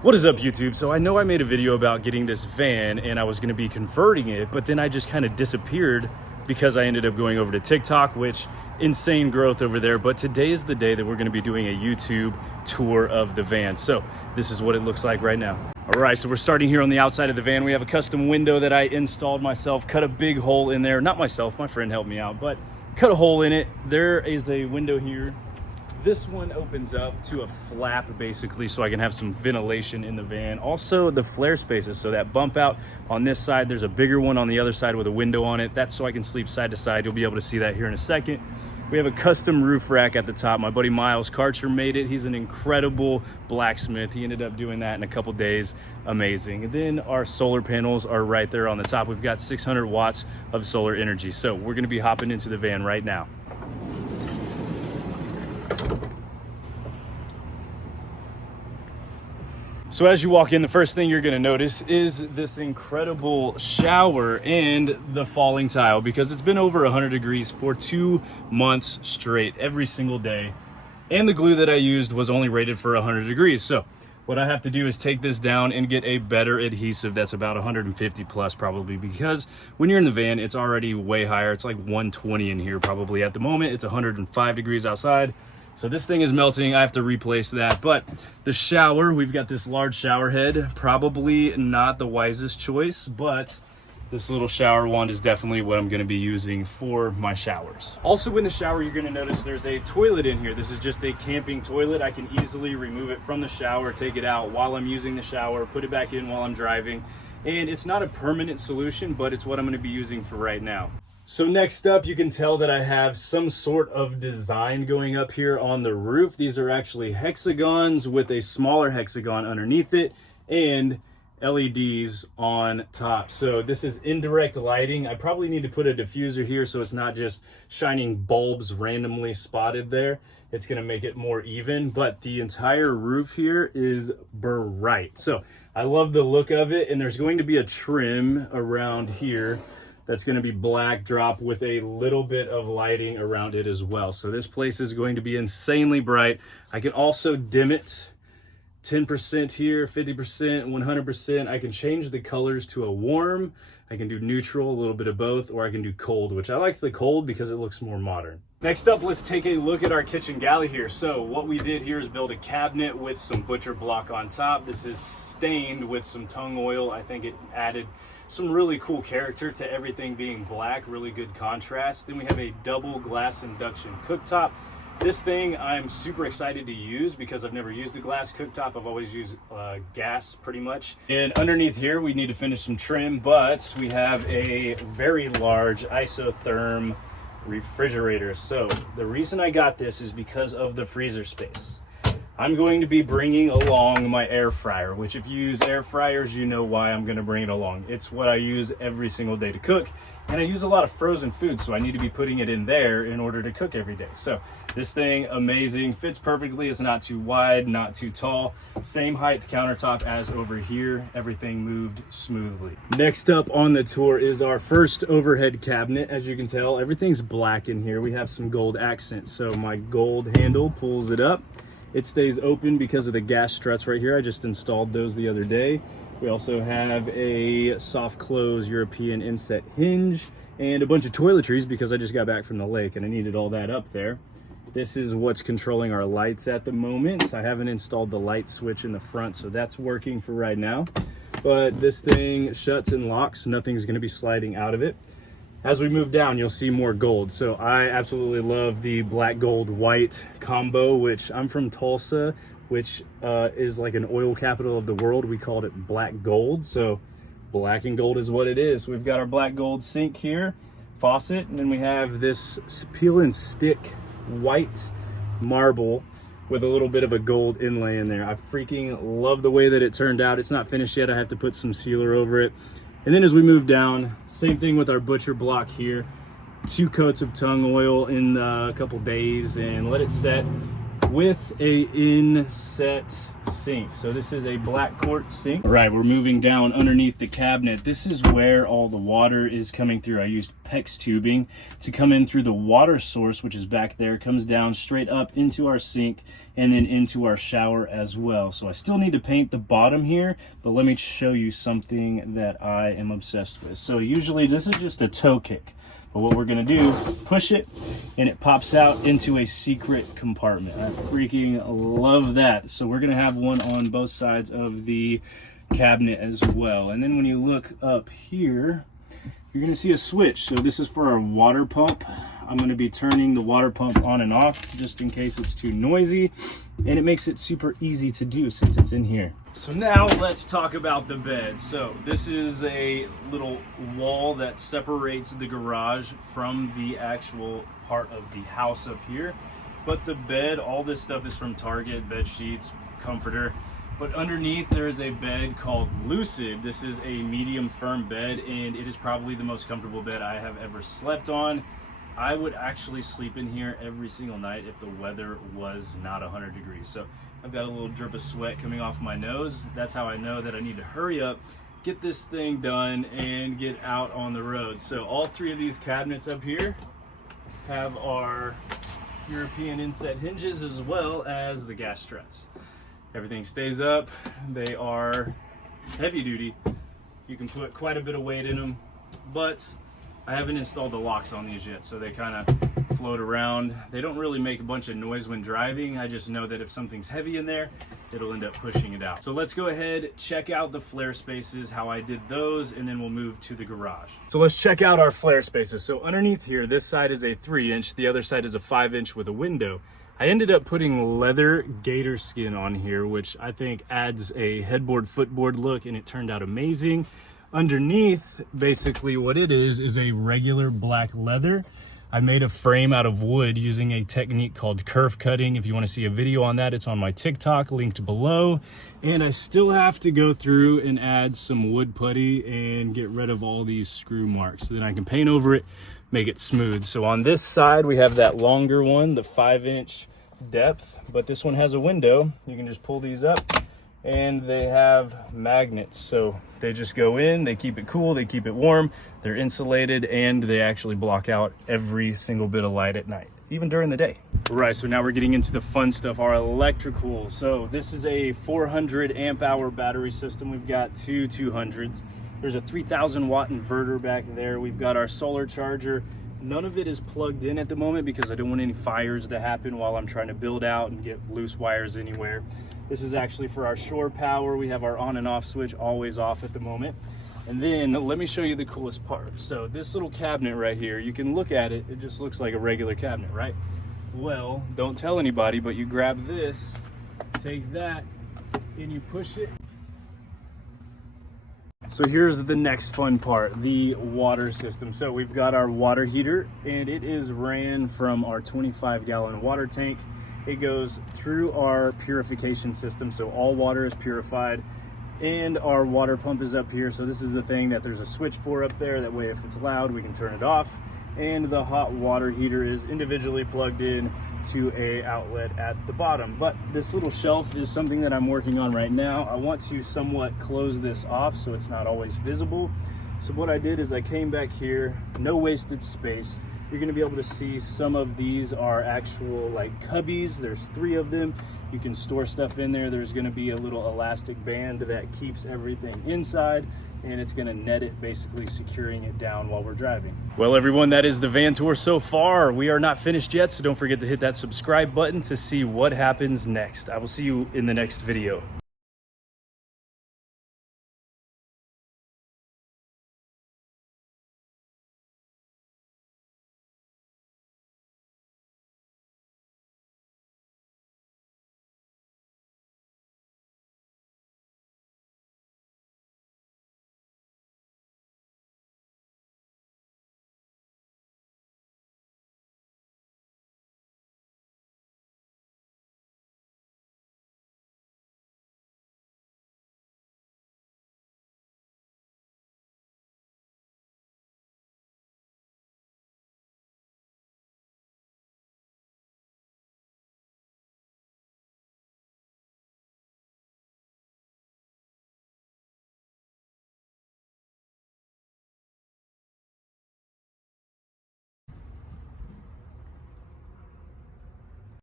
What is up, YouTube? So I know I made a video about getting this van and I was going to be converting it, but then I just kind of disappeared because I ended up going over to TikTok, which insane growth over there. But today is the day that we're going to be doing a YouTube tour of the van. So this is what it looks like right now. All right, so we're starting here on the outside of the van. We have a custom window that I installed myself, cut a big hole in there. Not myself, my friend helped me out, but cut a hole in it. There is a window here. This one opens up to a flap basically so I can have some ventilation in the van. Also the flare spaces, so that bump out on this side, there's a bigger one on the other side with a window on it. That's so I can sleep side to side. You'll be able to see that here in a second. We have a custom roof rack at the top. My buddy Miles Karcher made it. He's an incredible blacksmith. He ended up doing that in a couple days. Amazing. And then our solar panels are right there on the top. We've got 600 watts of solar energy. So we're gonna be hopping into the van right now. So as you walk in, the first thing you're gonna notice is this incredible shower and the falling tile, because it's been over 100 degrees for 2 months straight, every single day. And the glue that I used was only rated for 100 degrees. So what I have to do is take this down and get a better adhesive that's about 150 plus probably, because when you're in the van, it's already way higher. It's like 120 in here probably at the moment. It's 105 degrees outside. So this thing is melting. I have to replace that. But the shower, we've got this large shower head, probably not the wisest choice, but this little shower wand is definitely what I'm gonna be using for my showers. Also in the shower, you're gonna notice there's a toilet in here. This is just a camping toilet. I can easily remove it from the shower, take it out while I'm using the shower, put it back in while I'm driving. And it's not a permanent solution, but it's what I'm gonna be using for right now. So next up, you can tell that I have some sort of design going up here on the roof. These are actually hexagons with a smaller hexagon underneath it and LEDs on top. So this is indirect lighting. I probably need to put a diffuser here so it's not just shining bulbs randomly spotted there. It's gonna make it more even, but the entire roof here is bright. So I love the look of it, and there's going to be a trim around here that's going to be black drop with a little bit of lighting around it as well. So this place is going to be insanely bright. I can also dim it 10% here, 50%, 100%. I can change the colors to a warm. I can do neutral, a little bit of both, or I can do cold, which I like the cold because it looks more modern. Next up, let's take a look at our kitchen galley here. So what we did here is build a cabinet with some butcher block on top. This is stained with some tung oil. I think it added some really cool character to everything being black, really good contrast. Then we have a double glass induction cooktop. This thing I'm super excited to use because I've never used a glass cooktop. I've always used gas pretty much. And underneath here, we need to finish some trim, but we have a very large isotherm refrigerator. So the reason I got this is because of the freezer space. I'm going to be bringing along my air fryer, which if you use air fryers, you know why I'm gonna bring it along. It's what I use every single day to cook. And I use a lot of frozen food, so I need to be putting it in there in order to cook every day. So this thing, amazing, fits perfectly. It's not too wide, not too tall. Same height countertop as over here. Everything moved smoothly. Next up on the tour is our first overhead cabinet. As you can tell, everything's black in here. We have some gold accents. So my gold handle pulls it up. It stays open because of the gas struts right here. I just installed those the other day. We also have a soft close European inset hinge and a bunch of toiletries because I just got back from the lake and I needed all that up there. This is what's controlling our lights at the moment. I haven't installed the light switch in the front, so that's working for right now. But this thing shuts and locks. Nothing's gonna be sliding out of it. As we move down, you'll see more gold. So I absolutely love the black gold white combo, which I'm from Tulsa, which is like an oil capital of the world. We called it black gold. So black and gold is what it is. We've got our black gold sink here, faucet, and then we have this peel and stick white marble with a little bit of a gold inlay in there. I freaking love the way that it turned out. It's not finished yet. I have to put some sealer over it. And then as we move down, same thing with our butcher block here. 2 coats of tung oil in a couple days and let it set. with a inset sink. So this is a black quartz sink. All right, we're moving down underneath the cabinet. This is where all the water is coming through. I used PEX tubing to come in through the water source, which is back there, comes down straight up into our sink and then into our shower as well. So I still need to paint the bottom here, but let me show you something that I am obsessed with. So usually this is just a toe kick. But what we're gonna do, push it, and it pops out into a secret compartment. I freaking love that. So we're gonna have one on both sides of the cabinet as well. And then when you look up here, you're gonna see a switch. So this is for our water pump. I'm gonna be turning the water pump on and off just in case it's too noisy. And it makes it super easy to do since it's in here. So now let's talk about the bed. So this is a little wall that separates the garage from the actual part of the house up here. But the bed, all this stuff is from Target, bed sheets, comforter. But underneath there is a bed called Lucid. This is a medium firm bed, and it is probably the most comfortable bed I have ever slept on. I would actually sleep in here every single night if the weather was not 100 degrees. So I've got a little drip of sweat coming off my nose. That's how I know that I need to hurry up, get this thing done, and get out on the road. So all three of these cabinets up here have our European inset hinges as well as the gas struts. Everything stays up. They are heavy duty. You can put quite a bit of weight in them, but I haven't installed the locks on these yet, so they kind of float around. They don't really make a bunch of noise when driving. I just know that if something's heavy in there, it'll end up pushing it out. So let's go ahead, check out the flare spaces, how I did those, and then we'll move to the garage. So let's check out our flare spaces. So underneath here, this side is a 3-inch, the other side is a 5-inch with a window. I ended up putting leather gator skin on here, which I think adds a headboard footboard look, and it turned out amazing. Underneath, basically what it is a regular black leather. I made a frame out of wood using a technique called curve cutting. If you want to see a video on that, it's on my TikTok, linked below. And I still have to go through and add some wood putty and get rid of all these screw marks. So then I can paint over it, make it smooth. So on this side, we have that longer one, the 5-inch depth, but this one has a window. You can just pull these up, and they have magnets, so they just go in, they keep it cool, they keep it warm, they're insulated, and they actually block out every single bit of light at night, even during the day. Right, so now we're getting into the fun stuff, our electrical. So this is a 400 amp hour battery system. We've got two 200s. There's a 3,000 watt inverter back there. We've got our solar charger. None of it is plugged in at the moment because I don't want any fires to happen while I'm trying to build out and get loose wires anywhere. This is actually for our shore power. We have our on and off switch always off at the moment. And then let me show you the coolest part. So this little cabinet right here, you can look at it, it just looks like a regular cabinet, right? Well, don't tell anybody, but you grab this, take that, and you push it. So here's the next fun part, the water system. So we've got our water heater, and it is ran from our 25-gallon water tank. It goes through our purification system, so all water is purified, and our water pump is up here. So this is the thing that there's a switch for up there. That way if it's loud, we can turn it off. And the hot water heater is individually plugged in to a outlet at the bottom. But this little shelf is something that I'm working on right now. I want to somewhat close this off so it's not always visible. So what I did is I came back here, no wasted space. You're gonna be able to see some of these are actual like cubbies. There's 3 of them. You can store stuff in there. There's gonna be a little elastic band that keeps everything inside, and it's gonna net it, basically securing it down while we're driving. Well, everyone, that is the van tour so far. We are not finished yet, so don't forget to hit that subscribe button to see what happens next. I will see you in the next video.